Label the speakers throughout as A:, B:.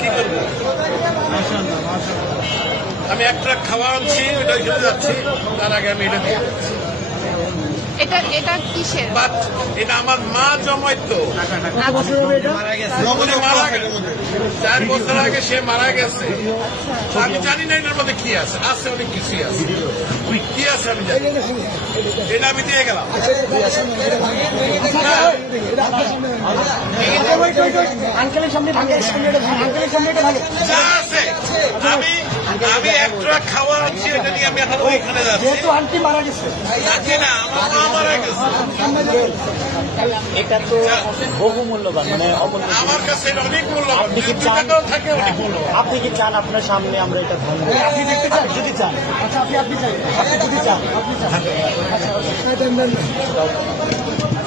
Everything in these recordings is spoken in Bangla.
A: কি করব? আমি এক ট্রাক খাওয়া আনছি ওটা খেতে যাচ্ছি। তার আগে আমি এটা দিয়ে
B: এটা এটা কিসের?
A: বাট এটা আমার মা জমাইতো। উনি মারা গেছে চার বছর আগে সে মারা গেছে। আমি জানি না এটার মধ্যে কি আছে আছে অনেক কিছুই আছে। কি আছে আমি জানি এটা আমি দিয়ে গেলাম।
C: আঙ্কেলের সামনে আঙ্কেলের সামনে
A: আমি আমি এক ট্রাক খাওয়া এটা নিয়ে আমি এখন ওইখানে যাচ্ছি।
C: যেহেতু আন্টি মারা গেছে।
A: যাচ্ছি না আমার মা মারা গেছে।
D: এটা তো বহু মূল্যবান মানে অমূল্য।
A: আমার কাছে অনেক মূল্যবান। আপনি কি চান? থাকে অনেক মূল্যবান।
D: আপনি কি চান আপনার সামনে আমরা এটা ভাঙবো
C: আপনি দেখতে চান? যদি চান। আচ্ছা আপনি আপনি চাই আপনি যদি চান। আপনি চান আচ্ছা আচ্ছা।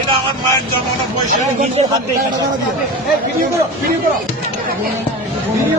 A: এটা আমার মায়ের জমানো পয়সা।
C: নিজের হাতে ভিডিও করো ভিডিও করো। ভিডিও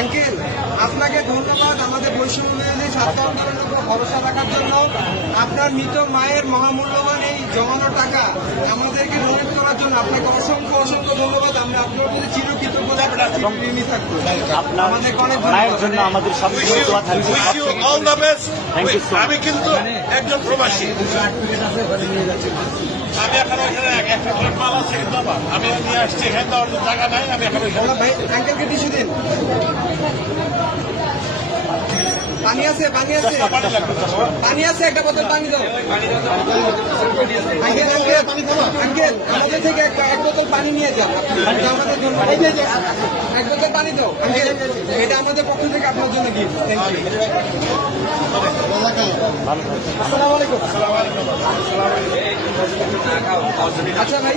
C: আঙ্কেল, আপনাকে ধন্যবাদ। আমাদের বৈষম্য বিরোধী ছাত্র আন্দোলনের উপর ভরসা রাখার জন্য আপনার মৃত মায়ের মহামূল্যবান এই জমানো টাকা আমাদেরকে আপনাকে অসংখ্য অসংখ্য ধন্যবাদ। আমরা আপনার প্রতি
A: থাকব
D: আপনার অনেক মায়ের জন্য আমাদের সবসময় দোয়া থাকবে। much. আমি কিন্তু একজন প্রবাসী। আমি এখন ওইখানে এক- একটা মাল আছে কিন্তু আমার আমি নিয়ে আসছি এখানে জায়গা নাই আমি এখন ওইখানে ভাই আঙ্কেলকে টিস্যু দিন। পানি আছে পানি আছে। পানি আছে, একটা বোতল পানি দাও। আমাদের থেকে এক বোতল পানি নিয়ে যাও। আমাদের জন্য এক বোতল পানি দাও। এটা আমাদের পক্ষ থেকে আপনার জন্য গিফট আচ্ছা ভাই।